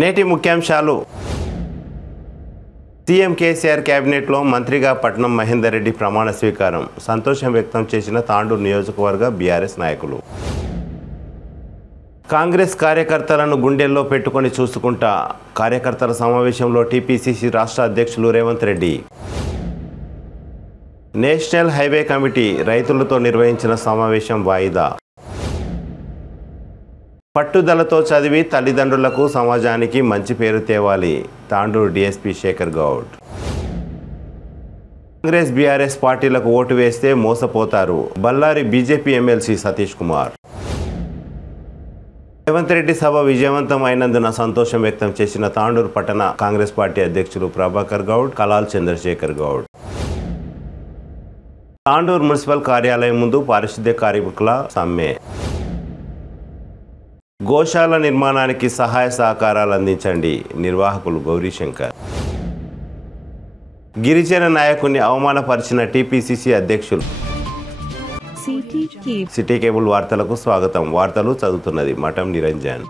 నేటి ముఖ్యాంశాలు. సీఎం కేసీఆర్ కేబినెట్లో మంత్రిగా పట్నం మహేందర్ రెడ్డి ప్రమాణ స్వీకారం. సంతోషం వ్యక్తం చేసిన తాండూరు నియోజకవర్గ బీఆర్ఎస్ నాయకులు. కాంగ్రెస్ కార్యకర్తలను గుండెల్లో పెట్టుకొని చూసుకుంటా. కార్యకర్తల సమావేశంలో టీపీసీసీ రాష్ట్ర అధ్యక్షులు Revanth Reddy. National highway committee రైతులతో నిర్వహించిన సమావేశం వాయిదా. పట్టుదలతో చదివి తల్లిదండ్రులకు సమాజానికి మంచి పేరు తేవాలి. తాండూరు డీఎస్పీ శేఖర్ గౌడ్. కాంగ్రెస్ బీఆర్ఎస్ పార్టీలకు ఓటు వేస్తే మోసపోతారు. Ballari BJP MLC Satish Kumar. రేవంత్ రెడ్డి సభ విజయవంతం అయినందున సంతోషం వ్యక్తం చేసిన తాండూరు పట్టణ కాంగ్రెస్ పార్టీ అధ్యక్షులు ప్రభాకర్ గౌడ్, కలాల్ చంద్రశేఖర్ గౌడ్. తాండూరు మున్సిపల్ కార్యాలయం ముందు పారిశుద్ధ్య కార్మికుల సమ్మె. గోశాల నిర్మాణానికి సహాయ సహకారాలు అందించండి. నిర్వాహకులు గౌరీశంకర్. గిరిజన నాయకుని అవమానపరిచిన టీపీసీసీ అధ్యక్షులు. సిటీ కేబుల్ వార్తలకు స్వాగతం. వార్తలు చదువుతున్నది మఠం నిరంజన్.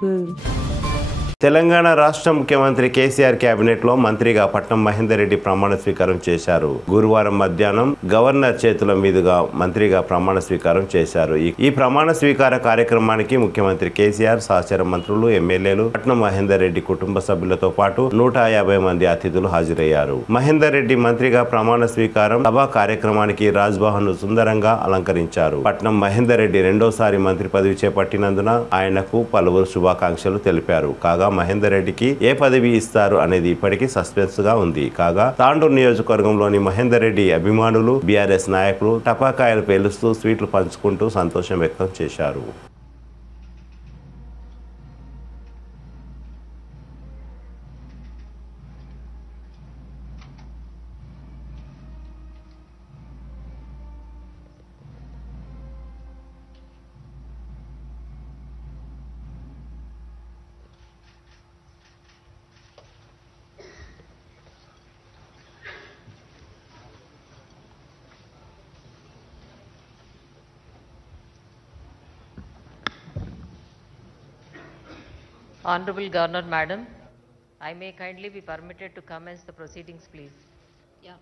తెలంగాణ రాష్ట్ర ముఖ్యమంత్రి కేసీఆర్ కేబినెట్లో మంత్రిగా పట్నం మహేందర్ రెడ్డి ప్రమాణ స్వీకారం చేశారు. గురువారం మధ్యాహ్నం గవర్నర్ చేతుల మీదుగా మంత్రిగా ప్రమాణ స్వీకారం చేశారు. ఈ ప్రమాణ స్వీకార కార్యక్రమానికి ముఖ్యమంత్రి కేసీఆర్, సహచర మంత్రులు, ఎమ్మెల్యేలు, పట్నం మహేందర్ రెడ్డి కుటుంబ సభ్యులతో పాటు 150 మంది అతిథులు హాజరయ్యారు. మహేందర్ రెడ్డి మంత్రిగా ప్రమాణ స్వీకారం సభా కార్యక్రమానికి రాజ్భవన్ ను సుందరంగా అలంకరించారు. పట్నం మహేందర్ రెడ్డి రెండోసారి మంత్రి పదవి చేపట్టినందున ఆయనకు పలువురు శుభాకాంక్షలు తెలిపారు. కాగా మహేందర్ రెడ్డికి ఏ పదవి ఇస్తారు అనేది ఇప్పటికీ సస్పెన్స్ గా ఉంది. కాగా తాండూరు నియోజకవర్గంలోని మహేందర్ రెడ్డి అభిమానులు, బీఆర్ఎస్ నాయకులు టపాకాయలు పేలుస్తూ స్వీట్లు పంచుకుంటూ సంతోషం వ్యక్తం చేశారు. Honorable Governor Madam, I may kindly be permitted to commence the proceedings, please. Yeah.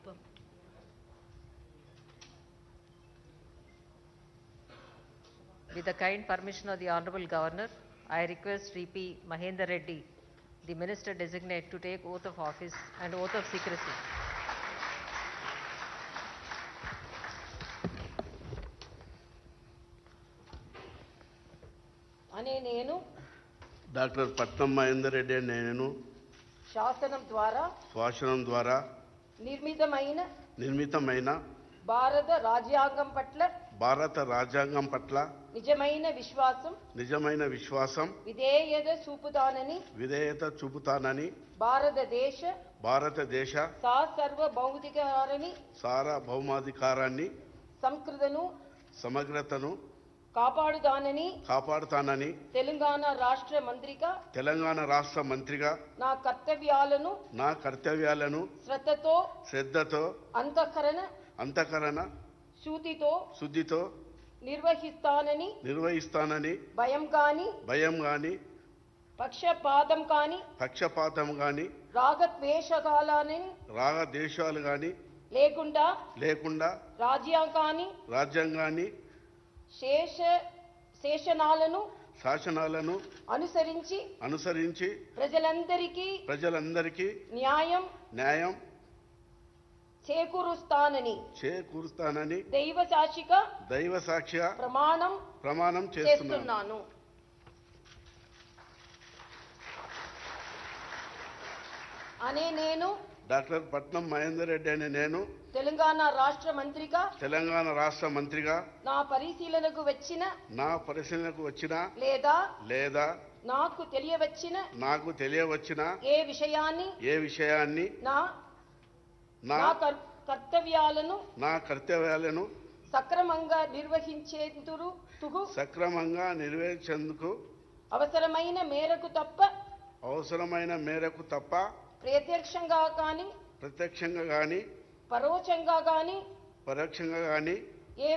With the kind permission of the Honorable Governor, I request P. Mahendra Reddy, the Minister Designate, to take oath of office and oath of secrecy. నేను doctor పట్నం మహేందర్ రెడ్డి నేను శాసనం ద్వారా నిర్మితమైన భారత రాజ్యాంగం పట్ల నిజమైన విశ్వాసం విధేయత చూపుతానని భారతదేశ సార్వభౌమాధికారాన్ని సమగ్రతను కాపాడుతానని తెలంగాణ రాష్ట్ర మంత్రిగా నా కర్తవ్యాలను శ్రద్ధతో అంతఃకరణ శుద్ధితో నిర్వహిస్తానని భయం గాని పక్షపాతం గాని రాగద్వేషాలు గాని లేకుండా రాజ్యాంగాన్ని శాసనాలను అనుసరించి ప్రజలందరికీ న్యాయం చేకూరుస్తానని దైవ సాక్షిగా ప్రమాణం చేస్తున్నాను. డాక్టర్ పట్నం మహేందర్ రెడ్డి అనే నేను తెలంగాణ రాష్ట్ర మంత్రిగా నా పరిశీలనకు వచ్చిన లేదా నాకు తెలియవచ్చిన ఏ విషయాన్ని నా కర్తవ్యాలను సక్రమంగా నిర్వహించేందుకు అవసరమైన మేరకు తప్ప ప్రత్యక్షంగా గాని పరోక్షంగా గాని ఏ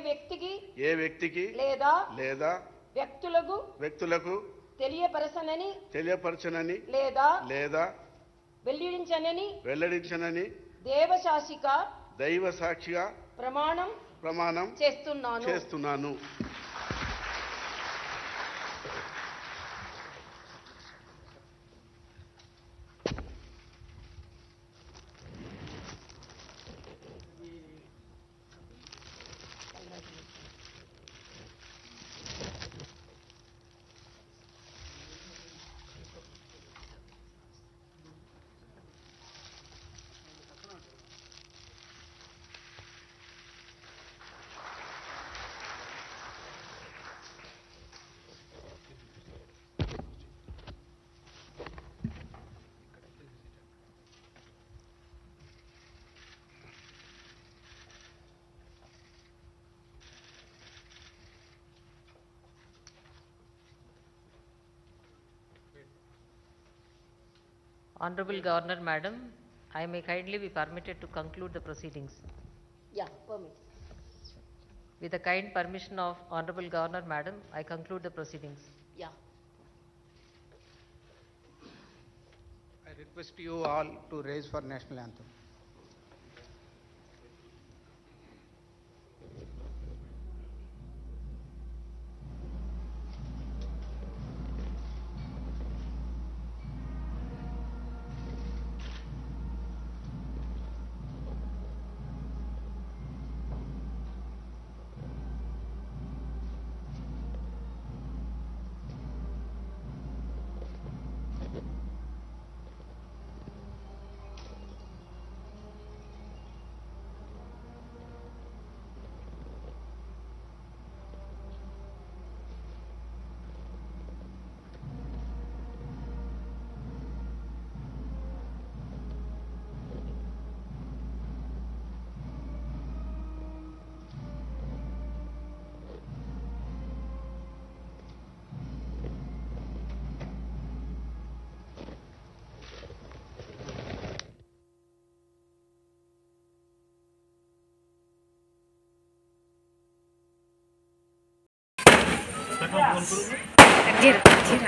వ్యక్తికి లేదా వ్యక్తులకు తెలియపరచనని లేదా వెల్లడించనని దైవ సాక్షిగా ప్రమాణం చేస్తున్నాను. Honorable Governor, Madam, I may kindly be permitted to conclude the proceedings. Yeah, permit. With the kind permission of Honorable Governor, Madam, I conclude the proceedings. Yeah. I request you all to raise for national anthem.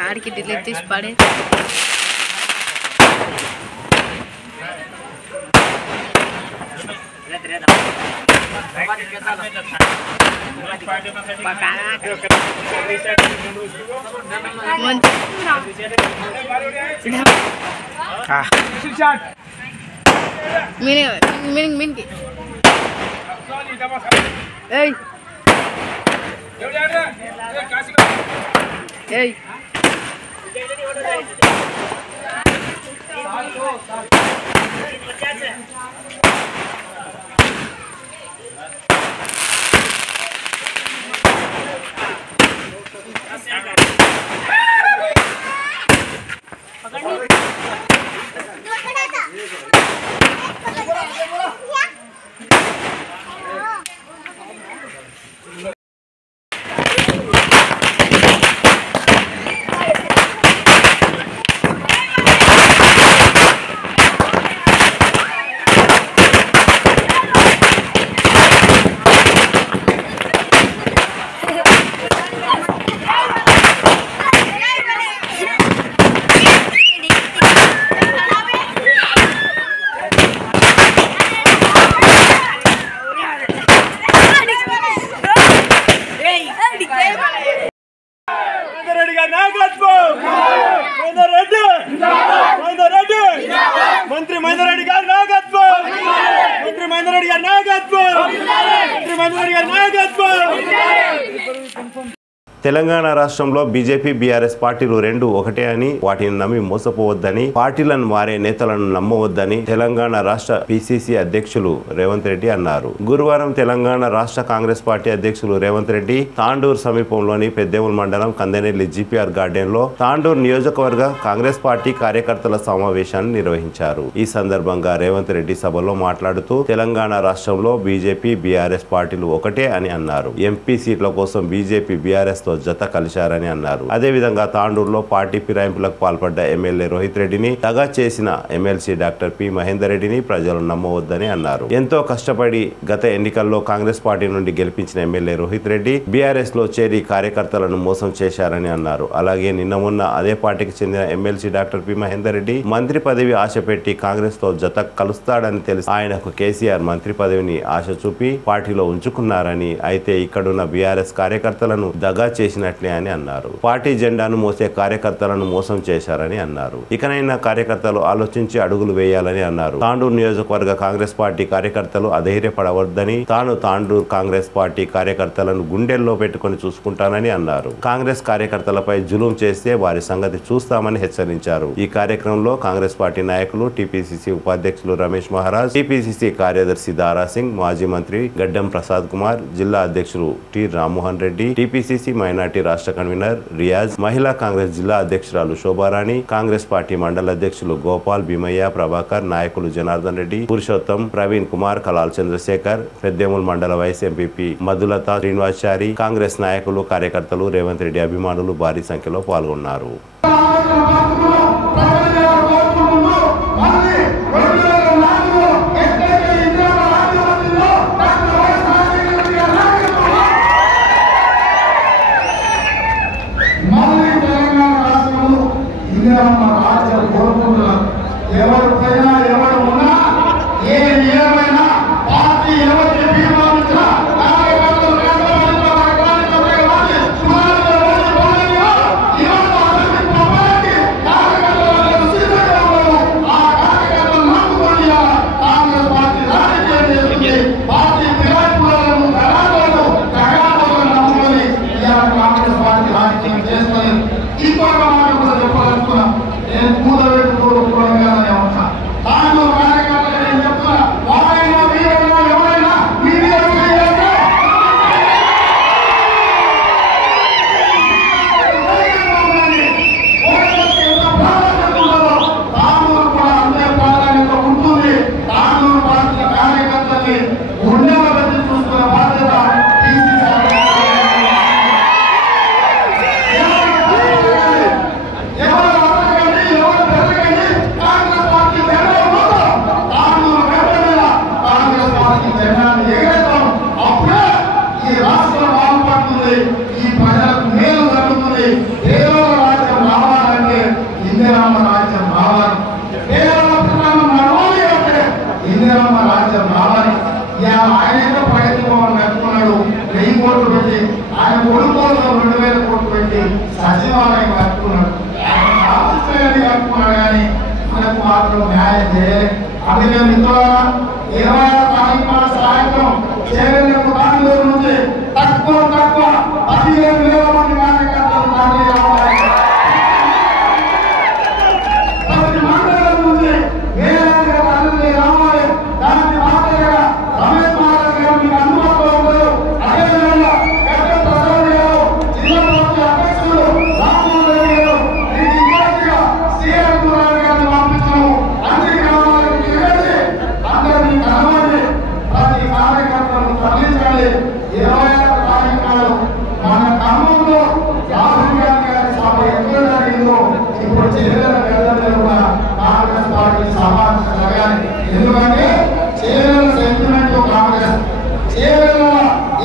ఆడికి delete చేసి పడే మీనికి ఏయ్ ఏయ్ మంత్రి మహేందర్ రెడ్డి గారి నాయకత్వం, మంత్రి మహేందర్ రెడ్డి గారి నాయకత్వం, మంత్రి మహేందర్ రెడ్డి గారి నాయకత్వం. తెలంగాణ రాష్ట్రంలో బీజేపీ బీఆర్ఎస్ పార్టీలు రెండు ఒకటే అని, వాటిని నమ్మి మోసపోవద్దని, పార్టీలను మారే నేతలను నమ్మవద్దని తెలంగాణ రాష్ట్ర పిసిసి అధ్యక్షులు రేవంత్ రెడ్డి అన్నారు. గురువారం తెలంగాణ రాష్ట్ర కాంగ్రెస్ పార్టీ అధ్యక్షులు రేవంత్ రెడ్డి తాండూరు సమీపంలోని పెద్దేముల్ మండలం కందనెల్లి జీపీఆర్ గార్డెన్ లో తాండూరు నియోజకవర్గ కాంగ్రెస్ పార్టీ కార్యకర్తల సమావేశాన్ని నిర్వహించారు. ఈ సందర్భంగా రేవంత్ రెడ్డి సభలో మాట్లాడుతూ తెలంగాణ రాష్ట్రంలో బీజేపీ బీఆర్ఎస్ పార్టీలు ఒకటే అని అన్నారు. ఎంపీ సీట్ల కోసం బీజేపీ బీఆర్ఎస్ తో జత కలిశారని అన్నారు. అదేవిధంగా తాండూరులో పార్టీ ఫిరాయింపులకు పాల్పడ్డ ఎమ్మెల్యే రోహిత్ రెడ్డిని దగా చేసిన ఎమ్మెల్సీ డాక్టర్ పి మహేందర్ రెడ్డిని ప్రజలు నమ్మవద్దని అన్నారు. ఎంతో కష్టపడి గత ఎన్నికల్లో కాంగ్రెస్ పార్టీ నుండి గెలిపించిన ఎమ్మెల్యే రోహిత్ రెడ్డి బీఆర్ఎస్ లో చేరి కార్యకర్తలను మోసం చేశారని అన్నారు. అలాగే నిన్న మొన్న అదే పార్టీకి చెందిన MLC doctor P Mahender Reddy మంత్రి పదవి ఆశ పెట్టి కాంగ్రెస్ తో జత కలుస్తాడని తెలిసి ఆయనకు కేసీఆర్ మంత్రి పదవిని ఆశ చూపి పార్టీలో ఉంచుకున్నారని, అయితే ఇక్కడున్న బీఆర్ఎస్ కార్యకర్తలను దగా చేసినట్లే అని అన్నారు. పార్టీ జెండాను మోసే కార్యకర్తలను మోసం చేశారని అన్నారు. ఇకనైనా కార్యకర్తలు ఆలోచించి అడుగులు వేయాలని అన్నారు. తాండూరు నియోజకవర్గ కాంగ్రెస్ పార్టీ కార్యకర్తలు అధైర్యపడవద్దని, తాండూరు కాంగ్రెస్ పార్టీ కార్యకర్తలను గుండెల్లో పెట్టుకుని చూసుకుంటానని అన్నారు. కాంగ్రెస్ కార్యకర్తలపై జులుం చేస్తే వారి సంగతి చూస్తామని హెచ్చరించారు. ఈ కార్యక్రమంలో కాంగ్రెస్ పార్టీ నాయకులు, టీపీసీసీ ఉపాధ్యక్షులు రమేష్ మహారాజ్, టీపీసీసీ కార్యదర్శి దారా సింగ్, మాజీ మంత్రి గడ్డం ప్రసాద్ కుమార్, జిల్లా అధ్యక్షులు T Rammohan Reddy, TPCC minority రాష్ట్ర కన్వీనర్ రియాజ్, మహిళా కాంగ్రెస్ జిల్లా అధ్యక్షురాలు శోభారాణి, కాంగ్రెస్ పార్టీ మండల అధ్యక్షులు గోపాల్, భీమయ్య, ప్రభాకర్, నాయకులు జనార్దన్ రెడ్డి, పురుషోత్తం, ప్రవీణ్ కుమార్, కలాల్ చంద్రశేఖర్, పెద్దేముల్ మండల వైస్ ఎంపీపీ మధులత శ్రీనివాచారి, కాంగ్రెస్ నాయకులు, కార్యకర్తలు, రేవంత్ రెడ్డి అభిమానులు భారీ సంఖ్యలో పాల్గొన్నారు. సచివాలయం కట్టుకున్నాడు, కానీ మనకు మాత్రం న్యాయం చేయలేదు. అందుకే మిత్రులారా 26 తారీఖున సాయంత్రం చేరేందుకు తాండూరు నుంచి తక్కువ 15,000 మంది కార్యకర్తలు తరలి రావాలి. ప్రతి మండలం నుంచి వేలాదిగా తరలి రావాలి. దానికి మాత్రమే రమేష్ మహారాజ్ గారు మీకు అందుబాటులో ఉంటారు. అదేవిధంగా గడ్డం ప్రసాద్ గారు, జిల్లా పార్టీ అధ్యక్షులు రామ్మోహన్ రెడ్డి గారు, మీకు ఇన్ఛార్జిగా సిఆర్ కుమార్ గారిని పంపించాము. అన్ని గ్రామాలకు తిరిగేసి అందరినీ కలవాలి. ప్రతి కార్యకర్తలను తరలించాలి. 26 తారీఖు మన ఖమ్మంలో రాహుల్ గాంధీ గారి సభ ఎక్కడ జరిగిందో ఇప్పుడు చేరేల గడ్డలో కాంగ్రెస్ పార్టీ సమావేశం జరగాలి. ఎందుకంటే చేరేల సెంటిమెంట్ కాంగ్రెస్, చేరేల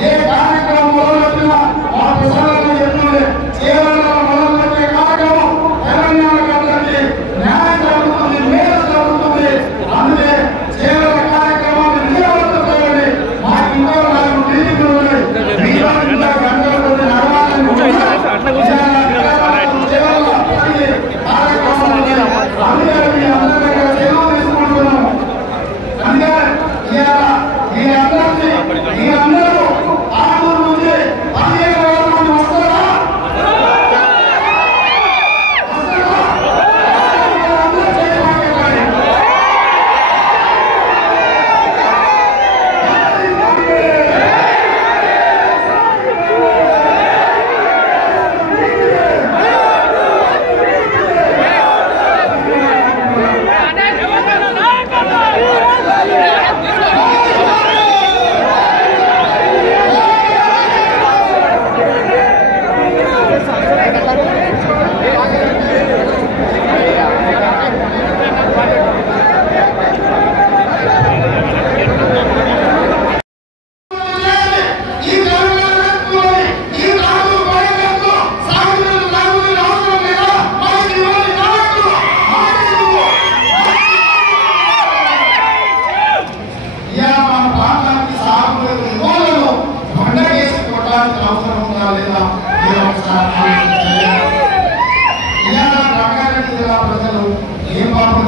ఏ కార్యక్రమం మొదలుపెట్టినా మా ప్రజలకు చెప్తుంది. చేరేల మొదలుపెట్టే కార్యక్రమం తెలంగాణ గడ్డకి న్యాయం జరుగుతుంది, మేలు జరుగుతుంది. అందుకే చేరేల కార్యక్రమాన్ని విజయవంతం చేయాలి. మా ఇంట్లో ఢిల్లీకి ఉన్నాయి, గంటల కొద్ది నడవాలని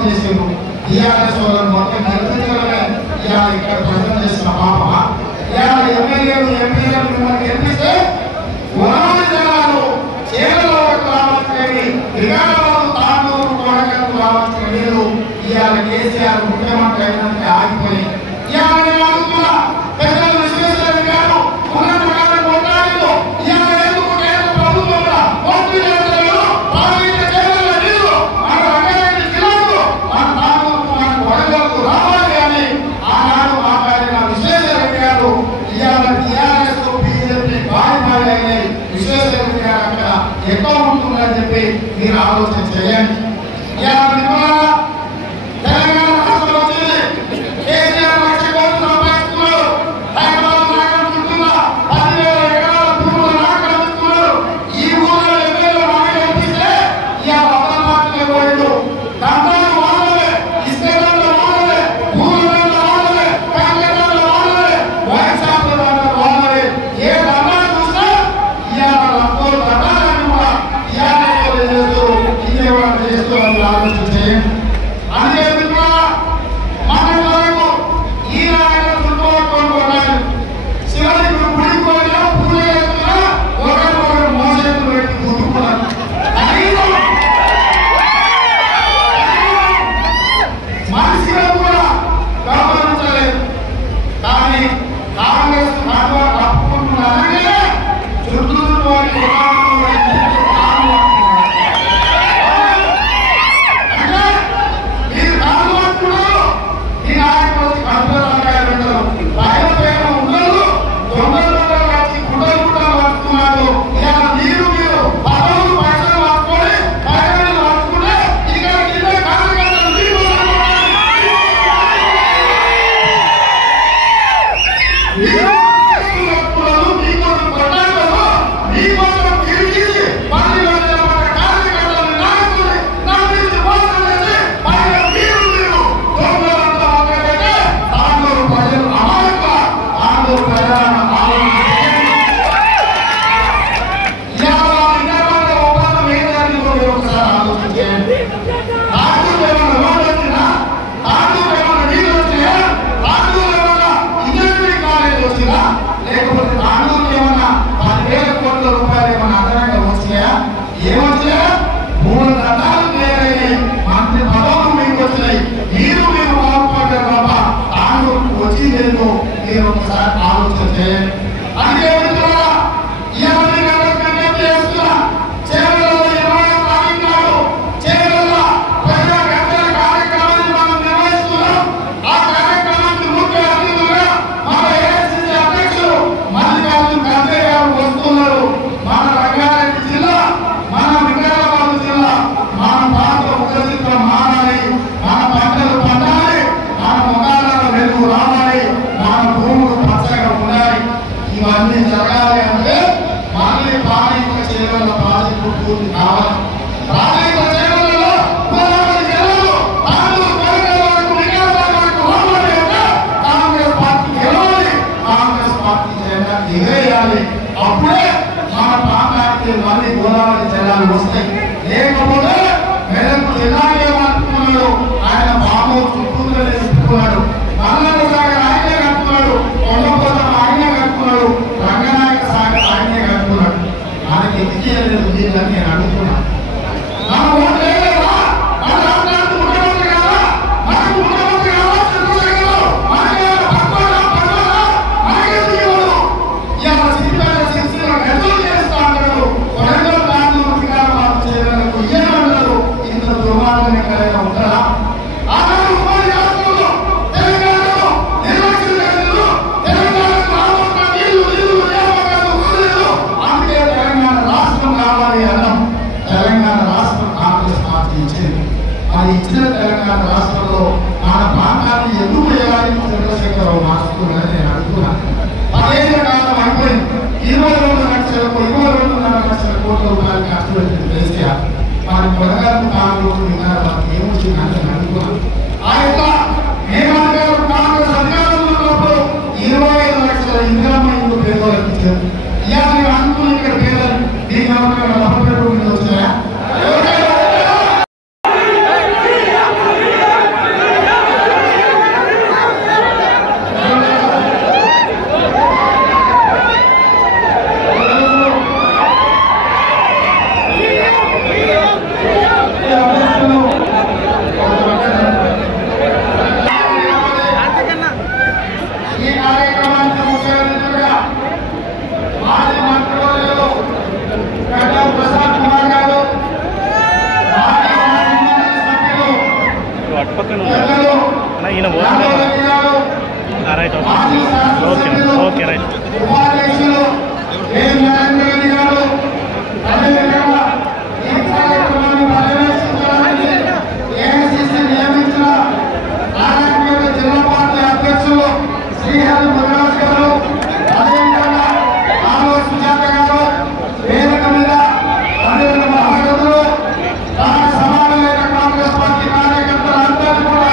చేసిండు. టీఆర్ఎస్ వాళ్ళని మొత్తం గెలిపించడమే ఇవాళ ఇక్కడ ప్రజలు చేసిన పాప. ఇవాళ ఎమ్మెల్యేలు ఎంపీలను మిమ్మల్ని గెలిపిస్తే ఉనాది జనాలు చేరలోకి రావాల్సినవి, వికారాబాద్, తాండూరు, కొడగల్లు రావాల్సిన నీళ్లు ఇవాళ కేసీఆర్ ముఖ్యమంత్రి అయినందుకు ఆగిపోయి ఇవాళ నేను అనుకున్నా పెద్దలు విశ్వేశ్వర గారు ఉన్న ప్రకారం కొట్లాడిలో ఇవాళ ఎందుకు కేంద్ర ప్రభుత్వంలో ఓట్లు చేస్తారు పార్లమెంట్ చేయాల నీళ్లు మన రంగారెడ్డి జిల్లాకు మన తాండూరుకు మన కొడగల్లుకు రావాలి అని ఆనాడు మాట్లాడిన విశ్వేశ్వర గారు ఇవాళ టీఆర్ఎస్ బీజేపీ బాయ్ అయినాయి. విశ్వేశ్వర గారు అక్కడ ఎక్కువ ఉంటుందని చెప్పి మీరు ఆలోచన చేయండి. తెలంగాణ రాష్ట్రంలో వచ్చింది కేసీఆర్ 1,00,000 కోట్లు సంపాదిస్తున్నారు. హైదరాబాద్ నాగరం చుట్టూరా 10,000 ఎకరాల భూములు ఆక్రమిస్తున్నారు. ఈ ఊళ్ళో ఎమ్మెల్యే నాయకులు పంపిస్తే ఇవాళ అమరావతిలో పోయిండు. దండాలు వాళ్ళవే, ఇసుకలు వాళ్ళవే, భూములు వాళ్ళవే, కాంగ్రెస్ వాళ్ళవే, వైన్ షాపులు వాళ్ళవే. ఏ దండాలు చూసినా ఇవాళ లంకోలు దండాలని కూడా ఇవాళ చేస్తూ ఇదేవాళ్ళు చేస్తూ అని ఆలోచన చేయండి. అదే విధంగా మన వరకు ఈ నాయకులు చుట్టుపక్కల కొన్నాడు. శివలింగ గుడికి పోయినా పూజ చేస్తున్నా ఒకరికొకరు మోసేతులు పెట్టి గుర్తుకున్నారు. మనిషిగా కూడా గమనించలేదు. కానీ కాంగ్రెస్ తప్పుకుంటున్నారని చుట్టూ అటుపక్కన ఈయన రైట్ ఓకే ఓకే రైట్ జిల్లా పార్టీ అధ్యక్షులు శ్రీహరి మురుగరాజు గారు, అదేవిధంగా ఆలో సుజాత గారు, వేదిక మీద అందరి మహాగతులు, సమానమైన కాంగ్రెస్ పార్టీ కార్యకర్తలు అందరూ కూడా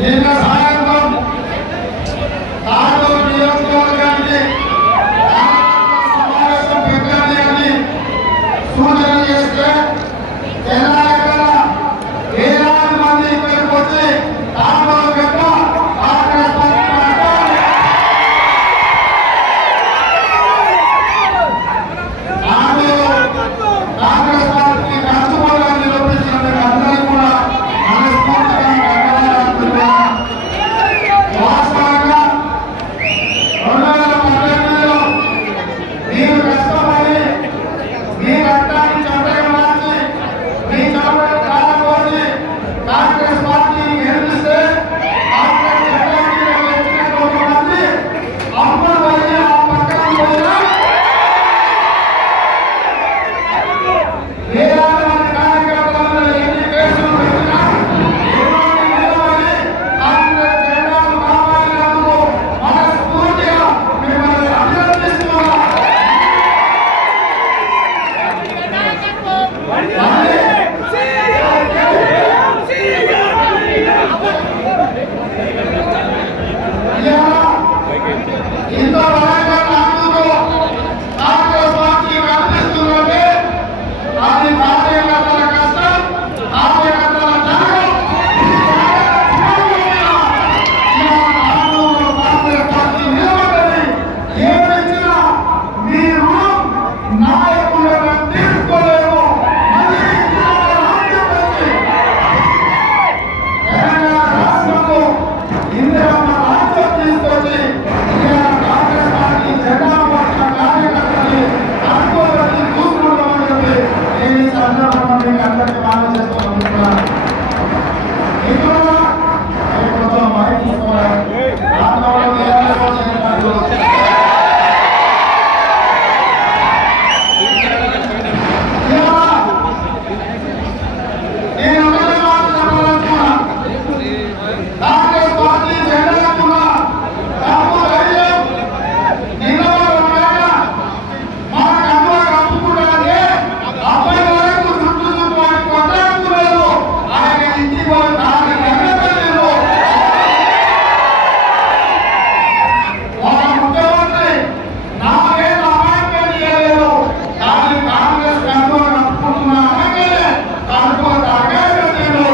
నిన్న సాయంత్రం తాడూరు నియోజకవర్గానికి సమావేశం పెట్టాలి అని సూచన చేస్తే తెలంగాణ వేలాది మంది ఇక్కడికి వచ్చి తాడూరు గడ్డ కాంగ్రెస్ పార్టీ రాష్ట్రంలో నిరూపించిన అందరూ కూడా మనస్ఫూర్తిగా వాస్తవంగా 2018లో మీరు కష్టపడి మీ రక్తాన్ని చంపగా మార్చి మీ చంపగా కాకపోతే కాంగ్రెస్ పార్టీని గెలిపిస్తే కాంగ్రెస్ జెండాకి వచ్చినటువంటి మంది అప్పుడు పోయి ఆ పక్కన పోయినా వేలాది మంది కార్యకర్తలను ఎన్ని కేసులు పెట్టినా ఎటువంటి నిలబడి కాంగ్రెస్ జెండాను కాపాడినందుకు మనస్ఫూర్తిగా మిమ్మల్ని అభినందిస్తున్నా. ఇంత బలంగా నాటుతో కాంగ్రెస్ పార్టీ కనిపిస్తుందంటే అది కార్యకర్తల కష్టం, కార్యకర్తల త్యాగం. కాంగ్రెస్ పార్టీ నిలబడ్డది. ఏమిచ్చినా మీ రుణం నాయకులను తీర్చుకోలేము. మళ్ళీ తెలంగాణ రాష్ట్రంలో ఇందిరమ్మ రాజ్యం తీసుకొచ్చి కాంగ్రెస్ పార్టీ జెండా పట్టిన కార్యకర్తని అనుకోవద్దని చూసుకుంటామని చెప్పి నేను ఈ సందర్భంగా మీకు అందరికీ బాగా చేస్తున్నాను. కొంచెం మైక్ తీసుకోవాలి. నేను ఒకటే మాట చెప్పాలనుకున్నా. కాంగ్రెస్ పార్టీ జెండాకున్న డబ్బు ధైర్యం నిలబడకుండా మన కన్నుల కప్పుకుంటే అబ్బాయి వరకు చుట్టూ చుట్టుకొని కొట్టలేదు. ఆయన ఇంటికి పోయి తాను ఎగరలేదు. వాళ్ళ ముఖ్యమంత్రి నాకేం అపాయింట్మెంట్ ఇవ్వలేదు. కానీ కాంగ్రెస్ కన్నుల కప్పుకుంటున్న అనగానే కనుకో తాగలేదు.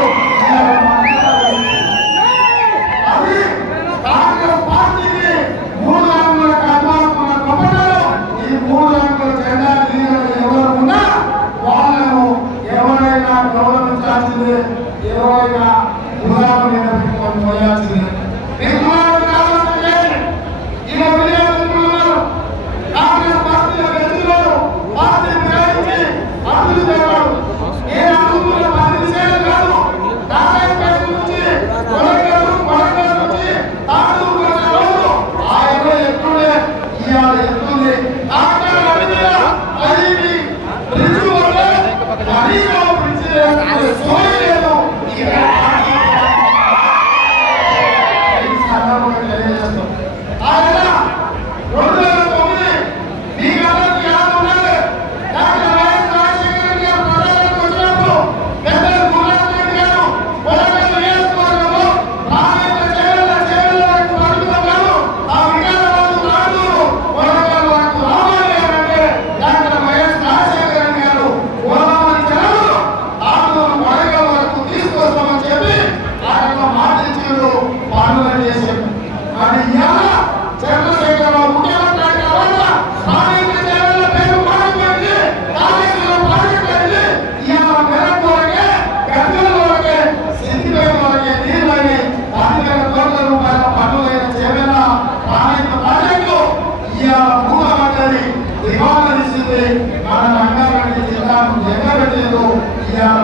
అది కాంగ్రెస్ పార్టీకి 3 రంగుల కన్నుల గొప్పతనం. ఈ 3 రంగుల జెండా లీడర్లు ఎవరు ఉన్నా వాళ్ళను ఎవరైనా గౌరవించాల్సిందే, ఎవరైనా ఉదాహరణ నిలబెట్టుకొని పోయాల్సిందే. కాంగ్రెస్ పార్టీలో వెళ్తున్నారు. పార్టీ ఫిరాయించి అభివృద్ధి చేశారు. ఏ అభివృద్ధిలో 10 విషయాలు కాదు. నారాయణపేట నుంచి కొడంగల్ నుంచి తాడూరు వరకు రోజు ఆయన ఎత్తుండే ఇవాళ ఎత్తుంది. కాంగ్రెస్ అభివృద్ధిలో అదిని బ్రిడ్జ్ వల్ల హరీలో బ్రిడ్జ్ లేదు, సోయి లేదు. ఈ సందర్భంగా తెలియజేస్తాం. ఆయన 2009 మీకు అందరికీ యాద ఉన్నది. డాక్టర్ వైఎస్ రాజశేఖర రెడ్డి గారు ప్రధానమంత్రి వచ్చినప్పుడు పెద్దలు గురునాథ్ రెడ్డి గారు కొడంగల్ నియోజకవర్గంలో రామేంద్ర చేవెళ్ళకు అడుగుతున్నారు. ఆ వికారాబాద్ తాడూరు కొడంగల్ వరకు రావాలి అంటే డాక్టర్ వైఎస్ రాజశేఖర రెడ్డి గారు ఓలమని జనాలు తాడూరు కొడంగల్ వరకు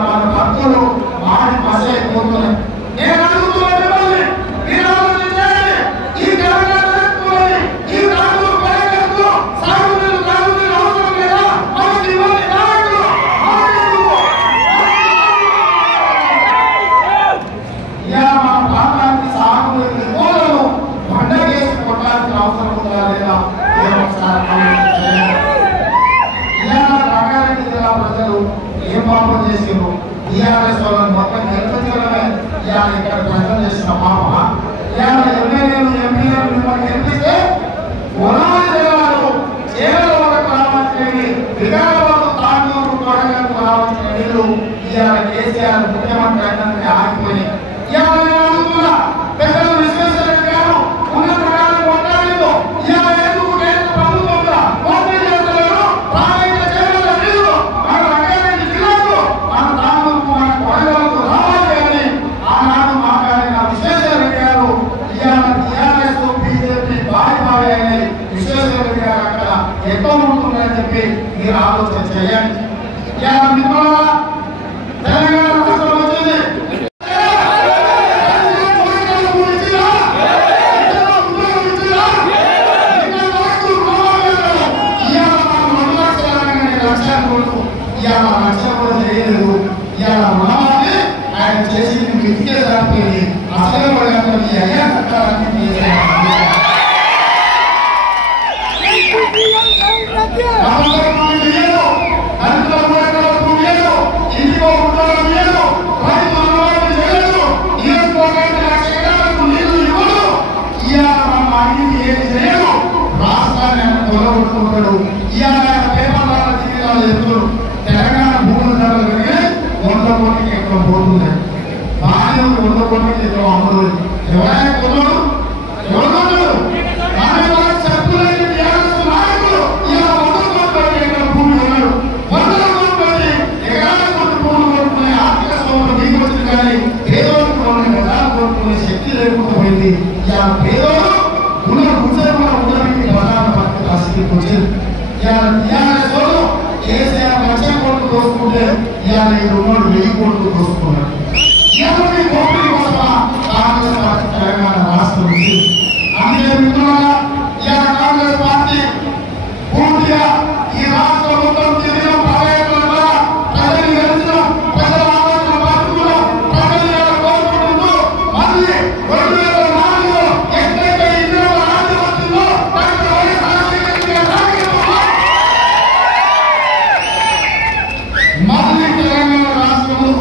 మన భక్తులు మాడి పసే అయిపోతున్నాయి. నేను అడుగుతున్నా మిమ్మల్ని, మీరు ఆలోచించండి. ఈ తెలంగాణ రాష్ట్రంలోని ఈ రాష్ట్రంలో ప్రజలకు సాగునీరు తాగునీరు అవసరం లేదా? మనకి ఇవ్వండి నాయకులు. మన ప్రాంతానికి సాగునీరు మూలలు పండగేసి కొట్టాల్సిన అవసరం ఉందా లేదా? రంగారెడ్డి జిల్లా ప్రజలు ఏం పాపం చేసారు? టీఆర్ఎస్ వాళ్ళని మొత్తం గెలిపించడమే ఇవాళ ఇక్కడ ప్రజలు చేసిన పాప. ఇవాళ ఎమ్మెల్యేలు ఎంపీలను మిమ్మల్ని గెలిపిస్తే ఉనాది జిల్లాలో చేరల ఒక గ్రామానికి వికారాబాద్ తాండూరు కొడగలకు రావాల్సిన నీళ్లు ఇవాళ కేసీఆర్ ముఖ్యమంత్రి అయినందుకు ఆగిపోయినాయి. ఇవాళ నేను అనుకున్నా పెద్దలు విశ్వేశ్వరరెడ్డి గారు ఉన్న ప్రకారం కొట్టాలిలో ఇవాళ ఎందుకు కేంద్ర ప్రభుత్వంలో పంపిణీ చేస్తున్నారు? ప్రాణాయిత చేరల నీళ్లు మన రంగారెడ్డి జిల్లాకు మన తాండూరుకు మన కొడగలకు రావాలి అని ఆనాడు మాట్లాడిన విశ్వేశ్వరరెడ్డి గారు ఇవాళ టీఆర్ఎస్ బీజేపీ బాయి అని విశ్వేశ్వరరెడ్డి గారు అక్కడ ఎక్కువ ఉంటుందని చెప్పి మీరు ఆలోచన చేయండి. ఇవాళ మిత్రులారా తెలంగాణ రాష్ట్రం వచ్చింది. ఆయన చేసి విద్య అసలే రాష్ట్రాన్ని కొలగొట్టుకుంటాడు. ఇవాళ పేపర్ల జీవితాలు చెప్తాడు తెలంగాణ భూముల ధరలు పెరిగి 100 కోట్లకి ఎక్కువ పోతున్నాయి. బాగానే 100 కోట్లకి ఎక్కువ అమ్మదు. ఎవరైనా కొన్నాడు ఎవరు కొన్నాడు? చెప్పులేని టీఆర్ఎస్ నాయకులు ఇలా 100 కోట్ల ఎకరాల భూమి కొన్నాడు. 100 కోట్ల ఎకరాల భూములు కొనుక్కునే ఆర్థిక స్థోమత మీకు వచ్చింది. కానీ పేదోళ్ళకి కొన్ని ఎకరాలు కొనుక్కునే శక్తి లేకుండా పోయింది. ఇలా పేదోళ్ళు ఉన్న గుజరాత్ ఉండడానికి ప్రధాన పరిస్థితి వచ్చింది. ఇవాళ టీఆర్ఎస్ వాళ్ళు కేసీఆర్ 1,00,000 కోట్లు దోసుకుంటే ఇవాళ ఈ 2,000 కోట్లు దోసుకున్నాడు. ఇవాళ మీ కోపిడి కోసమా కాంగ్రెస్ పార్టీ తెలంగాణ రాష్ట్రం వచ్చింది. అందుకే మిత్రులారా ఇవాళ కాంగ్రెస్ పార్టీ పూర్తిగా ఈ రాష్ట్రం మొత్తం తిరిగిన ప్రజల ద్వారా ప్రజలు గెలిచిన ప్రజల ఆలోచన బతుకులు ప్రజలు కోరుకుంటూ మళ్ళీ 2004లో ఎక్కడైతే ఇందిరా రాజ్యం వచ్చిందో డాక్టర్ వైఎస్ఆర్ మళ్ళీ తెలంగాణ రాష్ట్రంలో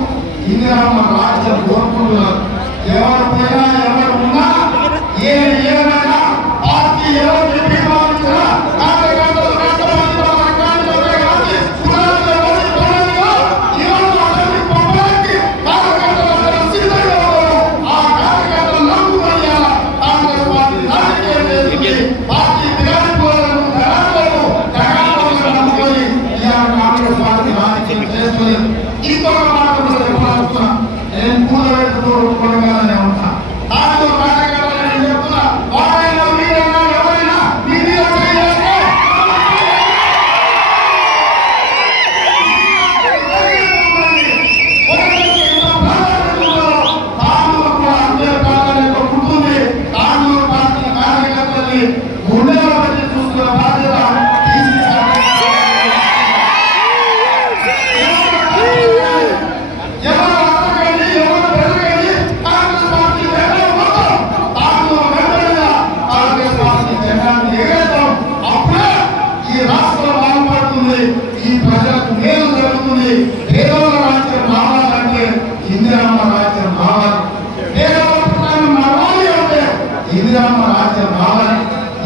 ఇందిరామ్మ రాజ్యం కోరుకుంటున్నారు. ఎవరు పోయినా ఎవరు ఉన్నా ఏమైనా పార్టీ ఎవరు చెప్పి భావించినా కార్యకర్తలు కష్టపడిన రంగాన్ని కాదు పంపడానికి కార్యకర్తలు సిద్ధంగా ఉన్నారు. ఆ కార్యకర్తలు నమ్ముకొని కాంగ్రెస్ పార్టీ రాజకీయం చేస్తుంది. పార్టీ తిరగకపోవడం నమ్ముకొని కాంగ్రెస్ పార్టీ రాజకీయం చేస్తుంది. ఇంకొక మాట కూడా చెప్పాల్సిన నేను కూలబెట్టుతూ కొనగానే ఉంటా. దాంట్లో కార్యకర్తలు నేను చెప్తున్నా వారైనా మీరైనా ఎవరైనా మీ మీద చేయాలి. తాండూరు కూడా అంతే ప్రాధాన్యత ఉంటుంది. తాండూరు పార్టీ కార్యకర్తల్ని గుండెల మధ్య చూసుకున్న బాధ్యత ఎవరు అర్థకండి ఎవరు పెరగండి కాంగ్రెస్ పార్టీ కాంగ్రెస్ పార్టీ జనాన్ని ఎగేద్దాం. అప్పుడే ఈ రాష్ట్రం బాగుపడుతుంది. ఈ ప్రజలకు మేలు జరుగుతుంది. పేదోళ్ళ రాజ్యం రావాలంటే ఇందిరామ్మ రాజ్యం రావాలి. పేదోళ్ళ పుట్టాన్ని నడవాలి అంటే ఇందిరామ్మ రాజ్యం రావాలి.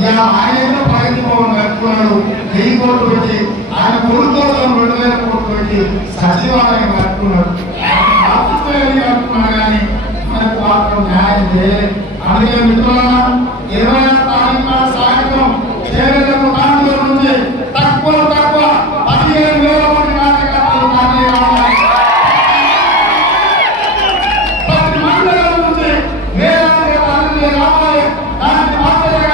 ఇలా ఆయన ప్రగతి భవన్ కట్టుకున్నాడు. 1000 కోట్లు పెట్టి ఆయన కొడుకు కోసం 2,000 కోట్లు పెట్టి సచివాలయం కట్టుకున్నాడు. కట్టుకున్నాడు కానీ మనకు మాత్రం న్యాయం చేయలేదు. అందుకే మిత్రులారా 26వ తారీఖు సాయంత్రం చేరేందుకు తాండూరు నుంచి తక్కువ 15,000 మంది కార్యకర్తలు కానీ రావాలి. ప్రతి మండలం నుంచి వేలాది మంది రావాలి. దానికి మాత్రమే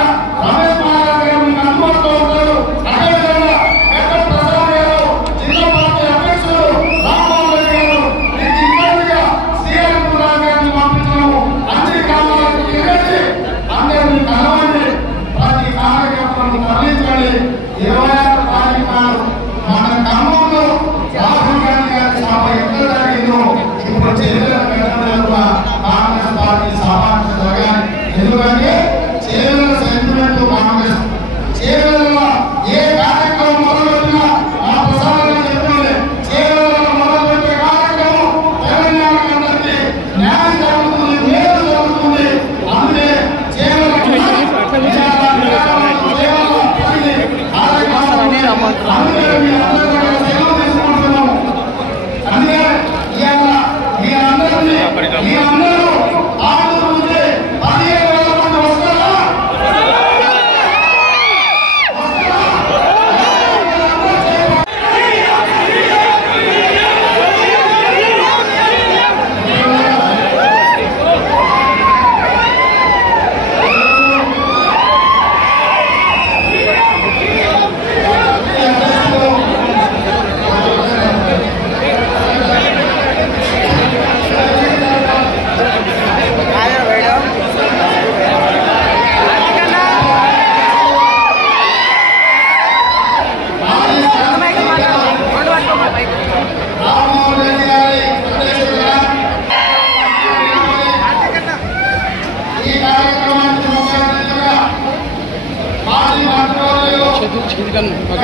రమేష్ మాధవ్ గారు మీకు అందుబాటులో ఉంటారు. అదేవిధంగా వెంకట ప్రసాద్ గారు జిల్లా పార్టీ అధ్యక్షుడు రామ్మోహన్ రెడ్డి గారు శ్రీహరి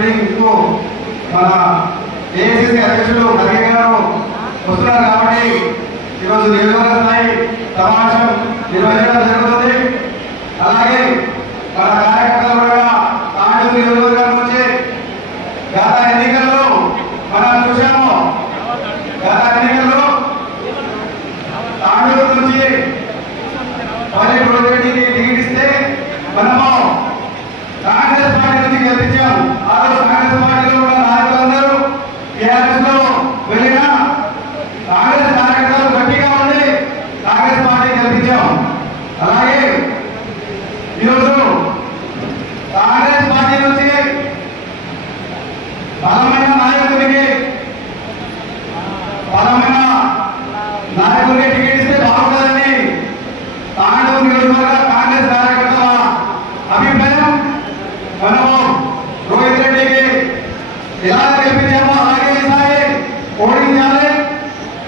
మీటింగ్కు మన ఏఐసిసి అధ్యక్షులు నరేంద్ర గారు వస్తున్నారు కాబట్టి ఈరోజు నియోజకవర్గ స్థాయి సమావేశం నిర్వహించడం జరుగుతుంది. అలాగే మన కార్యకర్తలు కూడా తాండూరు నియోజకవర్గం నుంచి గత ఎన్నికల్లో మనం చూసాము. గత ఎన్నికల్లో తాండూరు నుంచి పల్లి ప్రోజెక్టుకి టికెట్ ఇస్తే మనము కాంగ్రెస్ పార్టీ నుంచి గెలిపించాం. ఆ రోజు కాంగ్రెస్ పార్టీలో ఉన్న నాయకులందరూ టీఆర్ఎస్ లో వెళ్ళిన కాంగ్రెస్ కార్యకర్తలు గట్టిగా ఉండి కాంగ్రెస్ పార్టీ గెలిపించాం. అలాగే ఈరోజు కాంగ్రెస్ పార్టీ నుంచి బలమైన నాయకుడికి టికెట్ ఇస్తే బాగుంటుందని తాండూరు నియోజకవర్గ కాంగ్రెస్ కార్యకర్తల అభిప్రాయం. మనము రోహిత్ రెడ్డికి ఎలా గెలిపించామో అలాగే ఈసారి ఓడించాలి.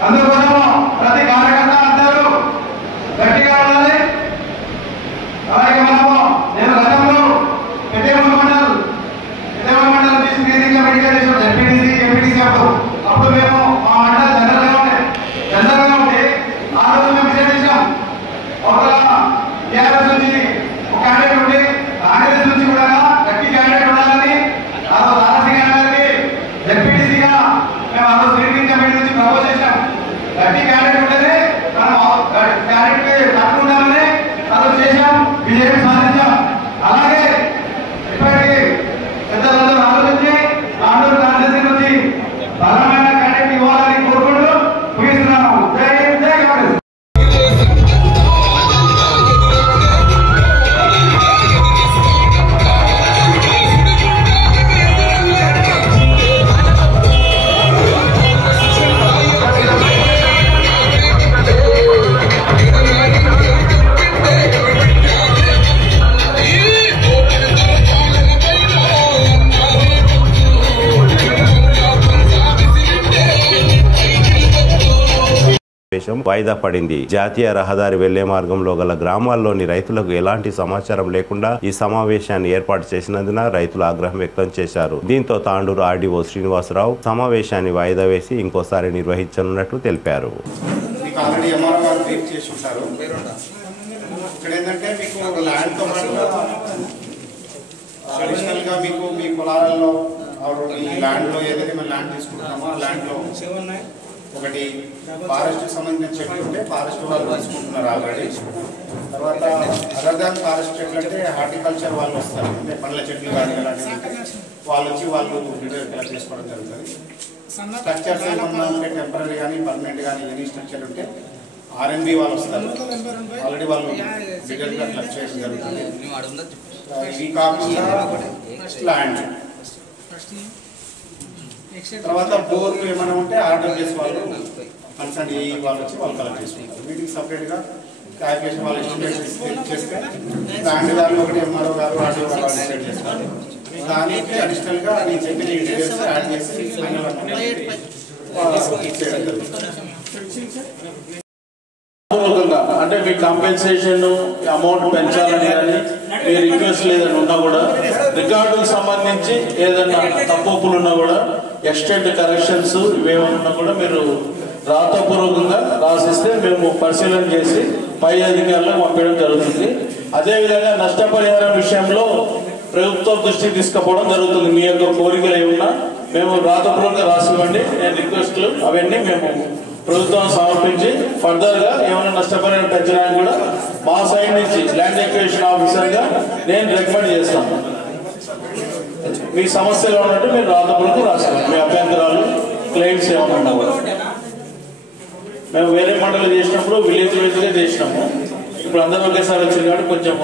అందుకోసం ప్రతి కార్యకర్త అందరూ గట్టిగా ఉండాలి. అలాగే నేను గతంలో ఎటేమల్ మండలం తీసి రీతిగా మెడికల్ చేసాం. ఎంపీటీసీ అప్పుడు మేము మా మండలం జనరల్గా ఉంటే ఆ రోజు మేము డిసైడ్ చేసాం. ఒక టీఆర్ఎస్ నుంచి ఒక క్యాండిడేట్ ఉండి కాంగ్రెస్ నుంచి కూడా గట్టి క్యాండిడేట్ ఉండాలని ఆ రోజు రాజశేఖర గారికి ఎంపీటీసీగా మేము ఆ రోజు రీడింగ్ కమిటీ నుంచి ప్రపోజ్ చేసాం. గట్టి క్యాండిడేట్ ఉంటేనే మనం క్యాండిడేట్ కట్టుకుంటామని ఆ రోజు చేసాం. విజయం సాధించాం. అలాగే ఇప్పటికీ పెద్దలందరూ ఆలోచించి తాండూరు కాంగ్రెస్ నుంచి బలమైన క్యాండిడేట్ ఇవ్వాలని కోరుకుంటూ ముగిస్తున్నాము. జై హింద్, జై కాంగ్రెస్. వాయిదా పడింది. జాతీయ రహదారి వెళ్లే మార్గంలో గల గ్రామాల్లోని రైతులకు ఎలాంటి సమాచారం లేకుండా ఈ సమావేశాన్ని ఏర్పాటు చేసినందున రైతులు ఆగ్రహం వ్యక్తం చేశారు. దీంతో తాండూరు ఆర్డీఓ శ్రీనివాసరావు సమావేశాన్ని వాయిదా వేసి ఇంకోసారి నిర్వహించనున్నట్లు తెలిపారు. ఒకటి ఫారెస్ట్ సంబంధించిన చెట్లు ఉంటే ఫారెస్ట్ వాళ్ళు తీసుకుంటున్నారు ఆల్రెడీ. తర్వాత అదర్ దాన్ ఫారెస్ట్ చెట్లు అంటే హార్టికల్చర్ వాళ్ళు వస్తారు. అంటే పండ్ల చెట్లు కానీ అలాంటివి వాళ్ళు వచ్చి వాళ్ళు డీటెయిల్ కలెక్ట్ చేసుకోవడం జరుగుతుంది. స్ట్రక్చర్స్ ఏమన్నా ఉంటే టెంపరీ కానీ పర్మనెంట్ కానీ ఎనీ స్ట్రక్చర్ ఉంటే ఆర్ఎన్బి వాళ్ళు వస్తారు. ఆల్రెడీ వాళ్ళు డీటెయిల్గా కలెక్ట్ చేయడం జరుగుతుంది. ఇవి కాకుండా ల్యాండ్ తర్వాత బోర్లు ఏమైనా ఉంటే ఆర్డబ్ల్యూఎస్ వాళ్ళు కన్సర్న్ ఏ వాళ్ళు వచ్చి వాళ్ళు కలెక్ట్ చేసుకుంటారు. వీటికి సపరేట్గా క్యాల్కులేషన్ వాళ్ళు ఎస్టిమేషన్ చేస్తే ల్యాండ్ వాల్యూ ఒకటి ఎంఆర్ఓ గారు ఆర్డీఓ గారు డిసైడ్ చేస్తారు. దానికి అడిషనల్గా నేను చెప్పిన డీటెయిల్స్ యాడ్ చేసి ఫైనల్ ఇచ్చేయడం జరుగుతుంది. అంటే మీ కాంపెన్సేషన్ అమౌంట్ పెంచాలని కానీ మీ రిక్వెస్ట్ లేదని ఉన్నా కూడా రికార్డులకు సంబంధించి ఏదైనా తప్పులు ఉన్నా కూడా ఎక్స్టెంట్ కరెక్షన్స్ ఇవేమన్నా కూడా మీరు రాతపూర్వకంగా రాసిస్తే మేము పరిశీలన చేసి పై అధికారులకు పంపించడం జరుగుతుంది. అదేవిధంగా నష్టపరిహారం విషయంలో ప్రభుత్వం దృష్టికి తీసుకుపోవడం జరుగుతుంది. మీ యొక్క కోరికలు ఏమన్నా మేము రాతపూర్వకంగా రాసివ్వండి. నేను రిక్వెస్ట్లు అవన్నీ మేము ప్రభుత్వం సమర్పించి ఫర్దర్గా ఏమైనా నష్టపరిహారం పెంచడానికి కూడా మా సైడ్ నుంచి ల్యాండ్ ఎక్విజిషన్ ఆఫీసర్గా నేను రికమెండ్ చేస్తాను. మీ సమస్యలు ఉన్నట్టు మీరు రాతపూర్వకంగా రాసుకోండి. మీ అభ్యంతరాలు క్లెయిమ్స్ ఏమన్నా కూడా మేము వేరే మండలం చేసినప్పుడు విలేజ్ వైజ్గా చేసినాము. ఇప్పుడు అందరూ ఒకేసారి వచ్చింది కాబట్టి కొంచెం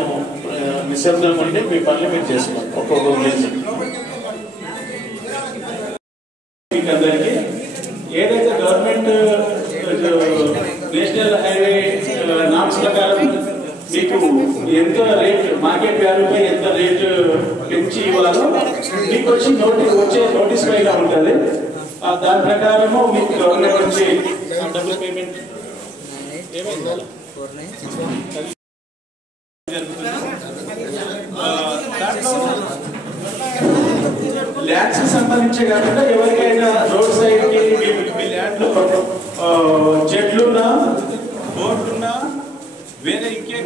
నిశ్శబ్దం ఉండి మీ పనులు మీరు చేసుకోండి. ఒక్కొక్క విలేజ్ మీకు అందరికీ ఏదైతే గవర్నమెంట్ నేషనల్ హైవే నామ్స్ ప్రకారం మీకు ఎంత రేట్ మార్కెట్ వాల్యూపై ఎంత రేటు పెంచి ఇవ్వాలో మీకు వచ్చి వచ్చే నోటీస్ పైన ఉంటుంది. దాని ప్రకారము మీకు గవర్నమెంట్ నుంచి డబ్బులు పేమెంట్ ల్యాండ్స్ కి సంబంధించే కాకుండా ఎవరికైనా రోడ్ సైడ్ కి మీ ల్యాండ్ లో చెట్లున్నా బోర్డున్నా వేరే ఇంకే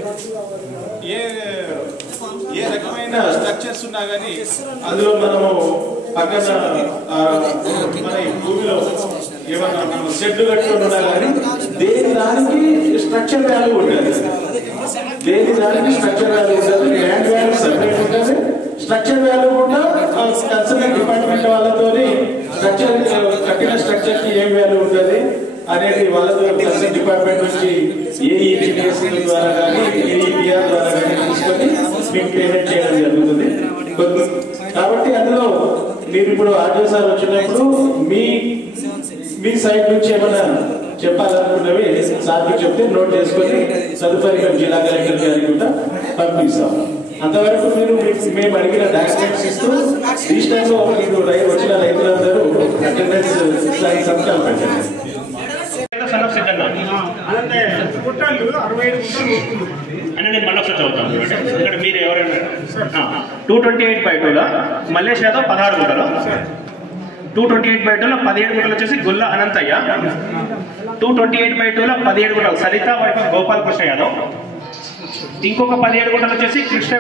ఏ రకమైన స్ట్రక్చర్స్ ఉన్నా కానీ అందులో మనము పక్కన మన భూమిలో ఏమన్నా షెడ్లు కట్టుకుని ఉన్నా కానీ దేని దానికి స్ట్రక్చర్ వాల్యూ ఉంటుంది. దేని దానికి స్ట్రక్చర్ వాల్యూ ఉంటుంది. ల్యాండ్ వాల్యూ సెపరేట్ ఉంటుంది. స్ట్రక్చర్ వాల్యూ కూడా కన్సర్న్ డిపార్ట్మెంట్ వాళ్ళతో స్ట్రక్చర్ కట్టిన స్ట్రక్చర్ కి ఏం వాల్యూ ఉంటుంది అనేది వాళ్ళతో కన్సర్న్ డిపార్ట్మెంట్ నుంచి ఏఈపీఎస్ ద్వారా కానీ ఏఈపీఆర్ ద్వారా కానీ తీసుకొని మీకు పేమెంట్ చేయడం జరుగుతుంది. కాబట్టి అందులో మీరు ఇప్పుడు ఆర్డీఓ సార్ వచ్చినప్పుడు మీ సైడ్ నుంచి ఏమైనా చెప్పాలనుకున్నవి సార్కి చెప్తే నోట్ చేసుకొని తదుపరి మేము జిల్లా కలెక్టర్ గారికి కూడా పంపిస్తాం. అంతవరకు మీరు మేము అడిగిన డాక్యుమెంట్స్ ఇస్తూ ఈ టైంలో మీరు వచ్చిన రైతులందరూ అటెండెన్స్ సంతకాలు పెట్టండి. నేను మళ్ళీ ఒకసారి చదువుతాను. ఇక్కడ మీరు ఎవరైనా 228/2లో మల్లేష్ యాదవ్ 16 గుంటలు, 228/2లో 17 గుంటలు వచ్చేసి గొల్ల అనంతయ్య, 228/2లో 17 గుంటలు సరిత వైఫ్ గోపాల్ కృష్ణ యాదవ్, ఇంకొక 17 గుంటలు వచ్చేసి కృష్ణ.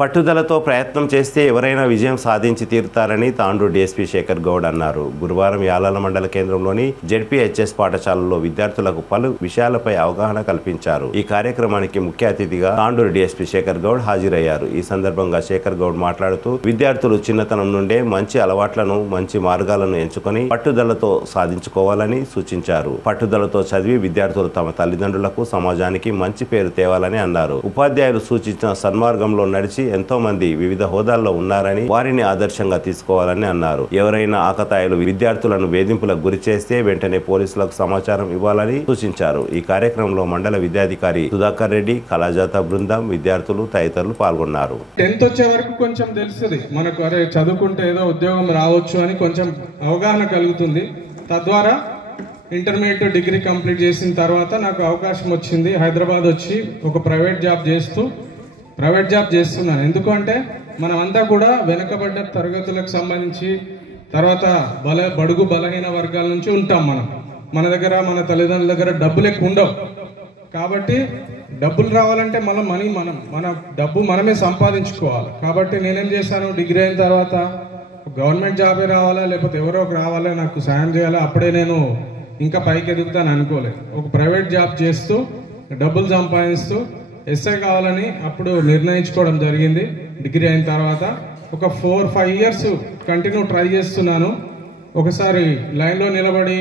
పట్టుదలతో ప్రయత్నం చేస్తే ఎవరైనా విజయం సాధించి తీరుతారని తాండూరు డీఎస్పీ శేఖర్ గౌడ్ అన్నారు. గురువారం యాలాల మండల కేంద్రంలోని జెడ్పీహెచ్ఎస్ పాఠశాలలో విద్యార్థులకు పలు విషయాలపై అవగాహన కల్పించారు. ఈ కార్యక్రమానికి ముఖ్య అతిథిగా తాండూరు డీఎస్పీ శేఖర్ గౌడ్ హాజరయ్యారు. ఈ సందర్భంగా శేఖర్ గౌడ్ మాట్లాడుతూ విద్యార్థులు చిన్నతనం నుండే మంచి అలవాట్లను మంచి మార్గాలను ఎంచుకొని పట్టుదలతో సాధించుకోవాలని సూచించారు. పట్టుదలతో చదివి విద్యార్థులు తమ తల్లిదండ్రులకు సమాజానికి మంచి పేరు తేవాలని అన్నారు. ఉపాధ్యాయులు సూచించిన సన్మార్గంలో నడిచి ఎంతో మంది వివిధ హోదాల్లో ఉన్నారని వారిని ఆదర్శంగా తీసుకోవాలని అన్నారు. ఎవరైనా ఆకతాయిలు విద్యార్థులను వేధింపులకు గురి చేస్తే వెంటనే పోలీసులకు సమాచారం ఇవ్వాలని సూచించారు. ఈ కార్యక్రమంలో మండల విద్యాధికారి సుధాకర్ రెడ్డి, కళాజాత బృందం, విద్యార్థులు తదితరులు పాల్గొన్నారు. 10th వచ్చే వరకు కొంచెం తెలుస్తుంది మనకు, అరే చదువుకుంటే ఏదో ఉద్యోగం రావచ్చు అని కొంచెం అవగాహన కలుగుతుంది. తద్వారా ఇంటర్మీడియట్ డిగ్రీ కంప్లీట్ చేసిన తర్వాత నాకు అవకాశం వచ్చింది హైదరాబాద్ వచ్చి ఒక ప్రైవేట్ జాబ్ చేస్తున్నాను. ఎందుకంటే మనమంతా కూడా వెనుకబడ్డ తరగతులకు సంబంధించి తర్వాత బడుగు బలహీన వర్గాల నుంచి ఉంటాం. మన దగ్గర మన తల్లిదండ్రుల దగ్గర డబ్బులు ఎక్కువ ఉండవు. కాబట్టి డబ్బులు రావాలంటే మన డబ్బు మనమే సంపాదించుకోవాలి. కాబట్టి నేనేం చేశాను, డిగ్రీ అయిన తర్వాత గవర్నమెంట్ జాబే రావాలా లేకపోతే ఎవరో రావాలా నాకు సాయం చేయాలా, అప్పుడే నేను ఇంకా పైకి ఎదుగుతాను అనుకోలేదు. ఒక ప్రైవేట్ జాబ్ చేస్తూ డబ్బులు సంపాదిస్తూ ఎస్ఐ కావాలని అప్పుడు నిర్ణయించుకోవడం జరిగింది. డిగ్రీ అయిన తర్వాత ఒక 4-5 years కంటిన్యూ ట్రై చేస్తున్నాను. ఒకసారి లైన్లో నిలబడి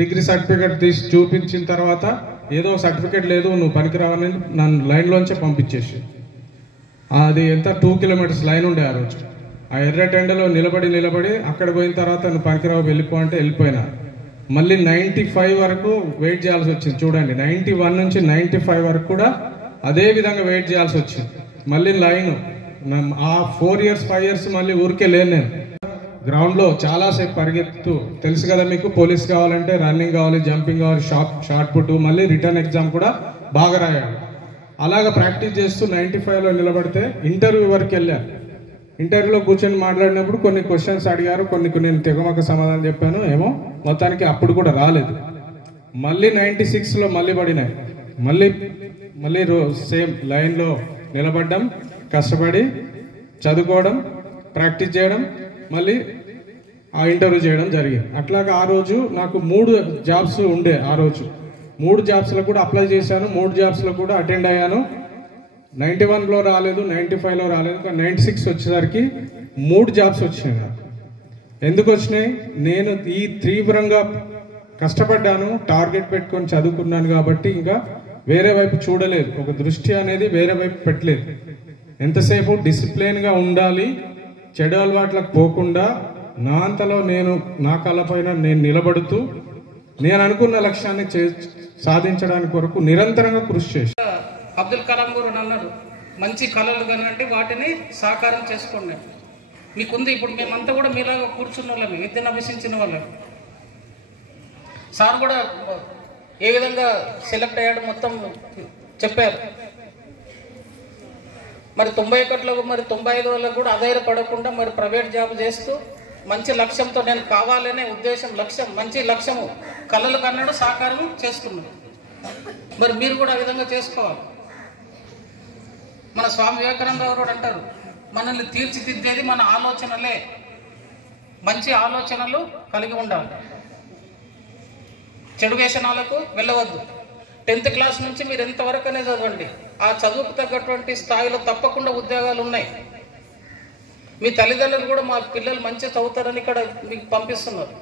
డిగ్రీ సర్టిఫికేట్ తీసి చూపించిన తర్వాత ఏదో సర్టిఫికేట్ లేదు నువ్వు పనికిరావని నన్ను లైన్లోంచే పంపించేసి, అది ఎంత 2 kilometers లైన్ ఉండే ఆ రోజు. ఆ ఎర్రటెండలో నిలబడి అక్కడ పోయిన తర్వాత నువ్వు పనికిరావు వెళ్ళిపో అంటే వెళ్ళిపోయినా. మళ్ళీ 95 వరకు వెయిట్ చేయాల్సి వచ్చింది. చూడండి, 91 నుంచి 95 వరకు కూడా అదే విధంగా వెయిట్ చేయాల్సి వచ్చింది. మళ్ళీ లైన్ ఆ 4 years 5 years మళ్ళీ ఊరికే లేను. నేను గ్రౌండ్లో చాలాసేపు పరిగెత్తు, తెలుసు కదా మీకు, పోలీస్ కావాలంటే రన్నింగ్ కావాలి, జంపింగ్ కావాలి, షార్ట్ పుట్, మళ్ళీ రిటర్న్ ఎగ్జామ్ కూడా బాగా రాయాలి. అలాగా ప్రాక్టీస్ చేస్తూ 95లో నిలబడితే ఇంటర్వ్యూ వరకు వెళ్ళాను. ఇంటర్వ్యూలో కూర్చొని మాట్లాడినప్పుడు కొన్ని క్వశ్చన్స్ అడిగారు, కొన్ని నేను తెగమక సమాధానం చెప్పాను. ఏమో మొత్తానికి అప్పుడు కూడా రాలేదు. మళ్ళీ 96లో మళ్ళీ పడినాయి. మళ్ళీ సేమ్ లైన్లో నిలబడ్డం, కష్టపడి చదువుకోవడం, ప్రాక్టీస్ చేయడం, మళ్ళీ ఆ ఇంటర్వ్యూ చేయడం జరిగింది. అట్లాగా ఆ రోజు నాకు 3 jobs ఉండే. ఆ రోజు 3 jobsలో కూడా అప్లై చేశాను, 3 jobsలో కూడా అటెండ్ అయ్యాను. 91లో రాలేదు, 95లో రాలేదు, 96 వచ్చేసరికి 3 jobs వచ్చినాయి నాకు. ఎందుకు వచ్చినాయి? నేను ఈ తీవ్రంగా కష్టపడ్డాను, టార్గెట్ పెట్టుకొని చదువుకున్నాను కాబట్టి ఇంకా వేరే వైపు చూడలేదు, ఒక దృష్టి అనేది వేరే వైపు పెట్టలేదు. ఎంతసేపు డిసిప్లిన్గా ఉండాలి, చెడు అలవాట్లకు పోకుండా నా అంతలో నేను నా కళ్ళపైన నేను నిలబడుతూ నేను అనుకున్న లక్ష్యాన్ని సాధించడానికి కొరకు నిరంతరంగా కృషి చేసి. అబ్దుల్ కలాం గారు అన్నారు, మంచి కళలు కానివ్వండి వాటిని సాకారం చేసుకోండి. మీకుంది. ఇప్పుడు మేమంతా కూడా మీలాగా కూర్చున్న వాళ్ళమే, విద్యను అభ్యసించిన వాళ్ళం. సార్ కూడా ఏ విధంగా సెలెక్ట్ అయ్యాడు మొత్తం చెప్పారు. మరి 91లో మరి 95 వాళ్ళకు కూడా ఆధారపడకుండా మరి ప్రైవేట్ జాబ్ చేస్తూ మంచి లక్ష్యంతో నేను కావాలనే ఉద్దేశం మంచి లక్ష్యము కళలు కన్నాడు సాకారం చేసుకున్నాడు. మరి మీరు కూడా ఆ విధంగా చేసుకోవాలి. మన స్వామి వివేకానంద గారు అంటారు, మనల్ని తీర్చిదిద్దేది మన ఆలోచనలే, మంచి ఆలోచనలు కలిగి ఉండాలి, చెడు వ్యసనాలకు వెళ్ళవద్దు. 10th క్లాస్ నుంచి మీరు ఎంతవరకనే చదవండి, ఆ చదువుకు తగ్గటువంటి స్థాయిలో తప్పకుండా ఉద్యోగాలు ఉన్నాయి. మీ తల్లిదండ్రులు కూడా మా పిల్లలు మంచిగా చదువుతారని ఇక్కడ మీకు పంపిస్తున్నారు.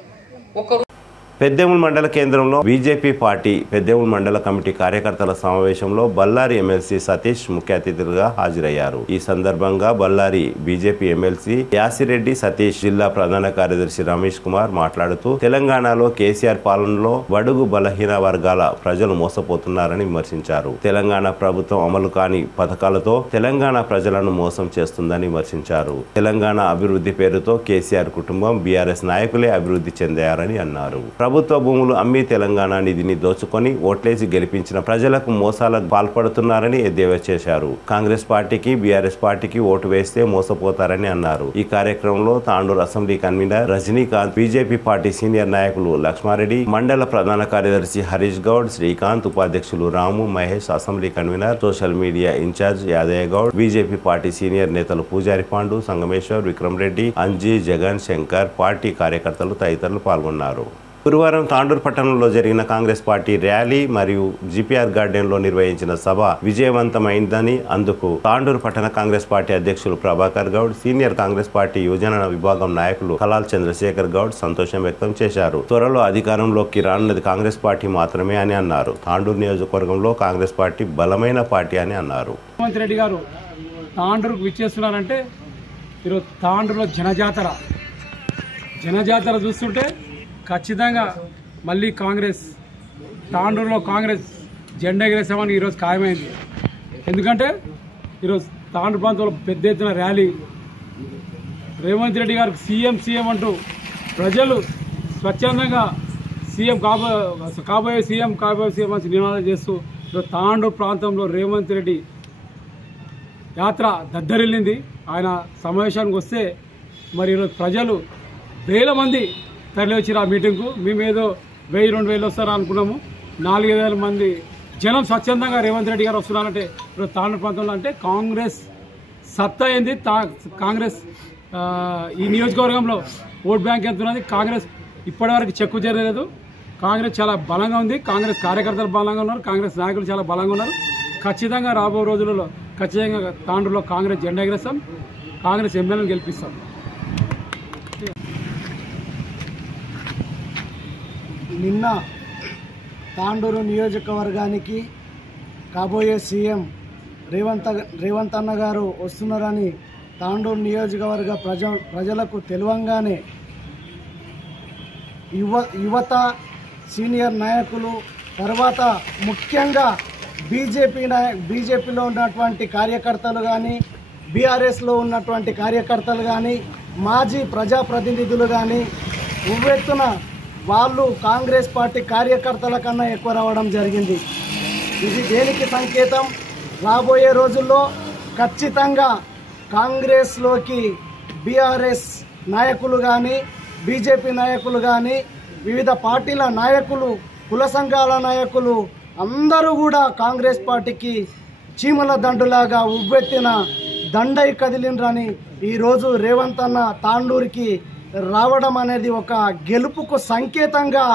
పెద్దేముల్ మండల కేంద్రంలో బీజేపీ పార్టీ పెద్దేముల్ మండల కమిటీ కార్యకర్తల సమావేశంలో బళ్ళారి ఎమ్మెల్సీ సతీష్ ముఖ్య అతిథులుగా హాజరయ్యారు. ఈ సందర్భంగా బళ్ళారి బీజేపీ ఎమ్మెల్సీ యాసిరెడ్డి సతీష్, జిల్లా ప్రధాన కార్యదర్శి రమేష్ కుమార్ మాట్లాడుతూ తెలంగాణలో కేసీఆర్ పాలనలో బడుగు బలహీన వర్గాల ప్రజలు మోసపోతున్నారని విమర్శించారు. తెలంగాణ ప్రభుత్వం అమలు కాని పథకాలతో తెలంగాణ ప్రజలను మోసం చేస్తుందని విమర్శించారు. తెలంగాణ అభివృద్ధి పేరుతో కేసీఆర్ కుటుంబం, బీఆర్ఎస్ నాయకులే అభివృద్ధి చెందారని అన్నారు. ప్రభుత్వ భూములు అమ్మి తెలంగాణ నిధిని దోచుకొని ఓట్లేసి గెలిపించిన ప్రజలకు మోసాలకు పాల్పడుతున్నారని ఎద్దేవా చేశారు. కాంగ్రెస్ పార్టీకి, బీఆర్ఎస్ పార్టీకి ఓటు వేస్తే మోసపోతారని అన్నారు. ఈ కార్యక్రమంలో Tandur assembly convener Rajinikanth, BJP party senior నాయకులు లక్ష్మారెడ్డి, మండల ప్రధాన కార్యదర్శి హరీష్ గౌడ్, శ్రీకాంత్, ఉపాధ్యక్షులు Ramu, Mahesh, assembly convener, social media incharge Yadaiah Goud, BJP party senior నేతలు పూజారి పాండు, సంగమేశ్వర్, విక్రమ్ రెడ్డి, అంజీ, జగన్, శంకర్, పార్టీ కార్యకర్తలు తదితరులు పాల్గొన్నారు. గురువారం తాండూరు పట్టణంలో జరిగిన కాంగ్రెస్ పార్టీ ర్యాలీ మరియు జిపిఆర్ గార్డెన్ లో నిర్వహించిన సభ విజయవంతమైందని, అందుకు తాండూరు పట్టణ కాంగ్రెస్ పార్టీ అధ్యక్షులు ప్రభాకర్ గౌడ్, సీనియర్ కాంగ్రెస్ పార్టీ యువజన విభాగం నాయకులు కలాల్ చంద్రశేఖర్ గౌడ్ సంతోషం వ్యక్తం చేశారు. త్వరలో అధికారంలోకి రానున్నది కాంగ్రెస్ పార్టీ మాత్రమే అని అన్నారు. తాండూరు నియోజకవర్గంలో కాంగ్రెస్ పార్టీ బలమైన పార్టీ అని అన్నారు. రేవంత్ రెడ్డి గారు తాండూరుకు విచ్చేస్తున్నారంటే ఈరోజు తాండూరులో జనజాతర చూస్తుంటే ఖచ్చితంగా మళ్ళీ తాండూరులో కాంగ్రెస్ జెండా ఎగరేసామని ఈరోజు ఖాయమైంది. ఎందుకంటే ఈరోజు తాండూరు ప్రాంతంలో పెద్ద ఎత్తున ర్యాలీ, రేవంత్ రెడ్డి గారికి సీఎం అంటూ ప్రజలు స్వచ్ఛందంగా కాబోయే సీఎం అని నినాదాలు చేస్తూ ఈరోజు తాండూరు ప్రాంతంలో రేవంత్ రెడ్డి యాత్ర దద్దరిల్లింది. ఆయన సమావేశానికి వస్తే మరి ఈరోజు ప్రజలు వేల మంది తరలి వచ్చారు ఆ మీటింగ్కు. మేమేదో 1000-2000 వస్తారా అనుకున్నాము. 4,000 మంది జనం స్వచ్ఛందంగా రేవంత్ రెడ్డి గారు వస్తున్నారంటే ఇప్పుడు తాండూరు ప్రాంతంలో అంటే కాంగ్రెస్ సత్తా ఏంది, కాంగ్రెస్ ఈ నియోజకవర్గంలో ఓట్ బ్యాంక్ ఎంత ఉన్నది, కాంగ్రెస్ ఇప్పటివరకు చెక్కు జరగలేదు. కాంగ్రెస్ చాలా బలంగా ఉంది, కాంగ్రెస్ కార్యకర్తలు బలంగా ఉన్నారు, కాంగ్రెస్ నాయకులు చాలా బలంగా ఉన్నారు. ఖచ్చితంగా రాబో రోజులలో ఖచ్చితంగా తాండూరులో కాంగ్రెస్ జెండా ఎగరేస్తాం, కాంగ్రెస్ ఎమ్మెల్యేలను గెలిపిస్తాం. నిన్న తాండూరు నియోజకవర్గానికి కాబోయే సీఎం రేవంత్ అన్న గారు వస్తున్నారని తాండూరు నియోజకవర్గ ప్రజలకు తెలియంగానే యువత, సీనియర్ నాయకులు, తర్వాత ముఖ్యంగా బీజేపీలో ఉన్నటువంటి కార్యకర్తలు కానీ, బీఆర్ఎస్లో ఉన్నటువంటి కార్యకర్తలు కానీ, మాజీ ప్రజాప్రతినిధులు కానీ ఉవ్వెత్తున వాళ్ళు కాంగ్రెస్ పార్టీ కార్యకర్తల కన్నా ఎక్కువ రావడం జరిగింది. ఇది దేనికి సంకేతం? రాబోయే రోజుల్లో ఖచ్చితంగా కాంగ్రెస్లోకి బీఆర్ఎస్ నాయకులు కానీ, బీజేపీ నాయకులు కానీ, వివిధ పార్టీల నాయకులు, కుల సంఘాల నాయకులు అందరూ కూడా కాంగ్రెస్ పార్టీకి చీమల దండులాగా ఉవ్వెత్తిన దండై కదిలిండ్రని ఈరోజు రేవంత్ అన్న తాండూరుకి రావడం అనేది ఒక గెలుపుకు సంకేతంగా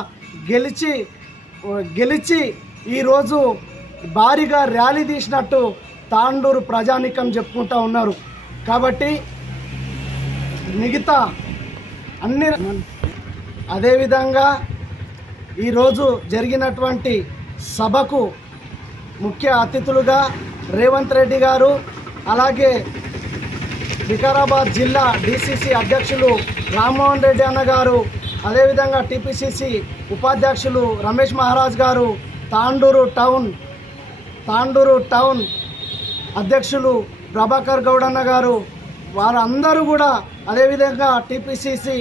గెలిచి ఈరోజు భారీగా ర్యాలీ తీసినట్టు తాండూరు ప్రజానికం చెప్పుకుంటూ ఉన్నారు. కాబట్టి మిగతా అన్ని అదేవిధంగా ఈరోజు జరిగినటువంటి సభకు ముఖ్య అతిథులుగా రేవంత్ రెడ్డి గారు, అలాగే వికారాబాద్ జిల్లా డిసిసి అధ్యక్షులు రామ్మోహన్ రెడ్డి అన్న గారు, అదేవిధంగా టిపిసిసి ఉపాధ్యక్షులు రమేష్ మహారాజ్ గారు, తాండూరు టౌన్ అధ్యక్షులు ప్రభాకర్ గౌడ్ అన్న గారు, వారందరూ కూడా, అదేవిధంగా టిపిసిసి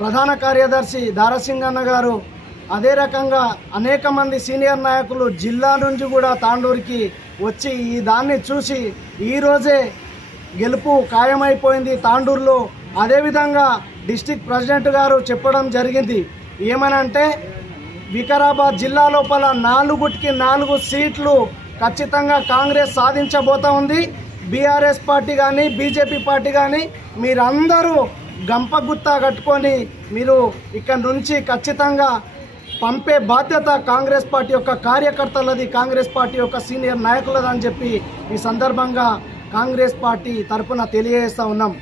ప్రధాన కార్యదర్శి దారాసింగ్ అన్న గారు, అదే రకంగా అనేక మంది సీనియర్ నాయకులు జిల్లా నుంచి కూడా తాండూరుకి వచ్చి ఈ దాన్ని చూసి ఈరోజే గెలుపు ఖాయమైపోయింది తాండూరులో. అదేవిధంగా డిస్టిక్ ప్రెసిడెంట్ గారు చెప్పడం జరిగింది ఏమనంటే వికారాబాద్ జిల్లా లోపల 4 సీట్లు ఖచ్చితంగా కాంగ్రెస్ సాధించబోతా ఉంది. బీఆర్ఎస్ పార్టీ కానీ బీజేపీ పార్టీ కానీ మీరందరూ గంపగుత్తా కట్టుకొని మీరు ఇక్కడ నుంచి ఖచ్చితంగా పంపే బాధ్యత కాంగ్రెస్ పార్టీ యొక్క కార్యకర్తలది, కాంగ్రెస్ పార్టీ యొక్క సీనియర్ నాయకులది అని చెప్పి ఈ సందర్భంగా కాంగ్రెస్ పార్టీ తరఫున తెలియజేస్తూ ఉన్నాం.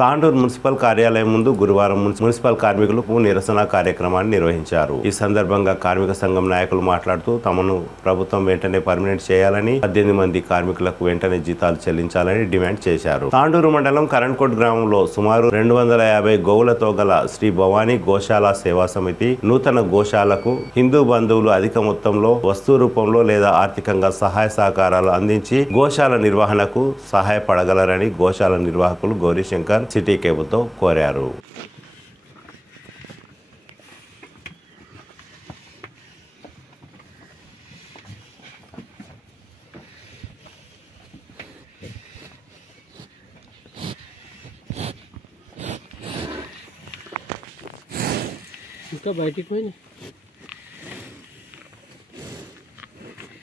తాండూరు మున్సిపల్ కార్యాలయం ముందు గురువారం మున్సిపల్ కార్మికులు నిరసన కార్యక్రమాన్ని నిర్వహించారు. ఈ సందర్భంగా కార్మిక సంఘం నాయకులు మాట్లాడుతూ తమను ప్రభుత్వం వెంటనే పర్మినెంట్ చేయాలని, 18 మంది కార్మికులకు వెంటనే జీతాలు చెల్లించాలని డిమాండ్ చేశారు. తాండూరు మండలం కరణ్కోట్ గ్రామంలో సుమారు 250 గోవులతో గల శ్రీ భవానీ గోశాల సేవా సమితి నూతన గోశాలకు హిందూ బంధువులు అధిక మొత్తంలో వస్తు రూపంలో లేదా ఆర్థికంగా సహాయ సహకారాలు అందించి గోశాల నిర్వహణకు సహాయపడగలరని గోశాల నిర్వాహకులు గౌరీశంకర్ సిటీ కేబుల్తో కోరారు. ఇంకా బయటికి పోయి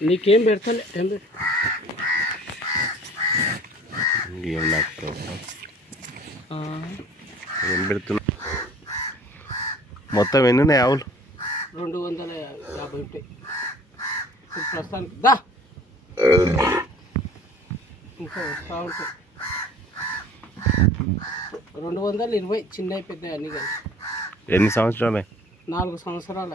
నీకేం పెడతాను ఏం పెడుతున్నా? మొత్తం ఎన్ని ఉన్నాయి ఆవులు? 250 ఉంటాయి ప్రస్తుతానికి. దా ఇంకా వస్తూ ఉంటాయి 220 చిన్నవి పెద్దవి అన్నీ కలిసి. ఎన్ని సంవత్సరాలే? 4 సంవత్సరాల.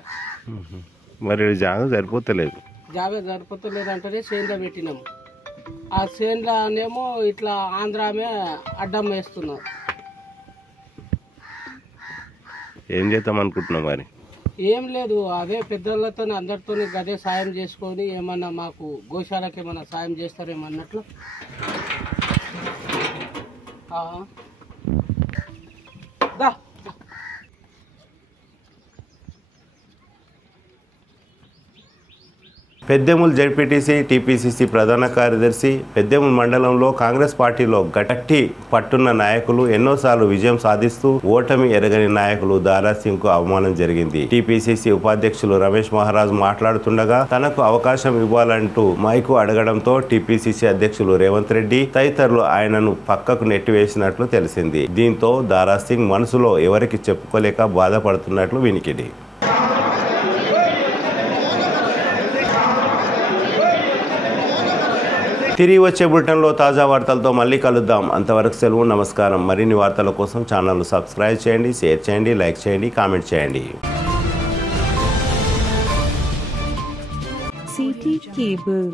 మరి జాగా సరిపోతలేదు. జాగా సరిపోతలేదు అంటేనే చేనులో పెట్టినాము. ఆ చేనులోనేమో ఇట్లా ఆంధ్రామే అడ్డం వేస్తున్నాం. ఏం చేద్దాం అనుకుంటున్నాం మరి? ఏం లేదు, అదే పెద్దలతో అందరితో గదే సాయం చేసుకొని ఏమన్నా మాకు గోశాలకు ఏమన్నా సాయం చేస్తారేమన్నట్లు. దా పెద్దెముల్ జెడ్పీటీసీ టీపీసీసీ ప్రధాన కార్యదర్శి పెద్దెముల్ మండలంలో కాంగ్రెస్ పార్టీలో గట్టి పట్టున్న నాయకులు ఎన్నోసార్లు విజయం సాధిస్తూ ఓటమి ఎరగని నాయకులు దారాసింగ్ కు అవమానం జరిగింది. టీపీసీసీ ఉపాధ్యక్షులు రమేష్ మహారాజ్ మాట్లాడుతుండగా తనకు అవకాశం ఇవ్వాలంటూ మైకు అడగడంతో టీపీసీసీ అధ్యక్షులు రేవంత్ రెడ్డి తదితరులు ఆయనను పక్కకు నెట్టివేసినట్లు తెలిసింది. దీంతో దారాసింగ్ మనసులో ఎవరికి చెప్పుకోలేక బాధపడుతున్నట్లు వినికిడి. తిరిగి వచ్చే బులెటిన్లో తాజా వార్తలతో మళ్ళీ కలుద్దాం. అంతవరకు సెలవు, నమస్కారం. మరిన్ని వార్తల కోసం ఛానల్ సబ్స్క్రైబ్ చేయండి, షేర్ చేయండి, లైక్ చేయండి, కామెంట్ చేయండి. City cable.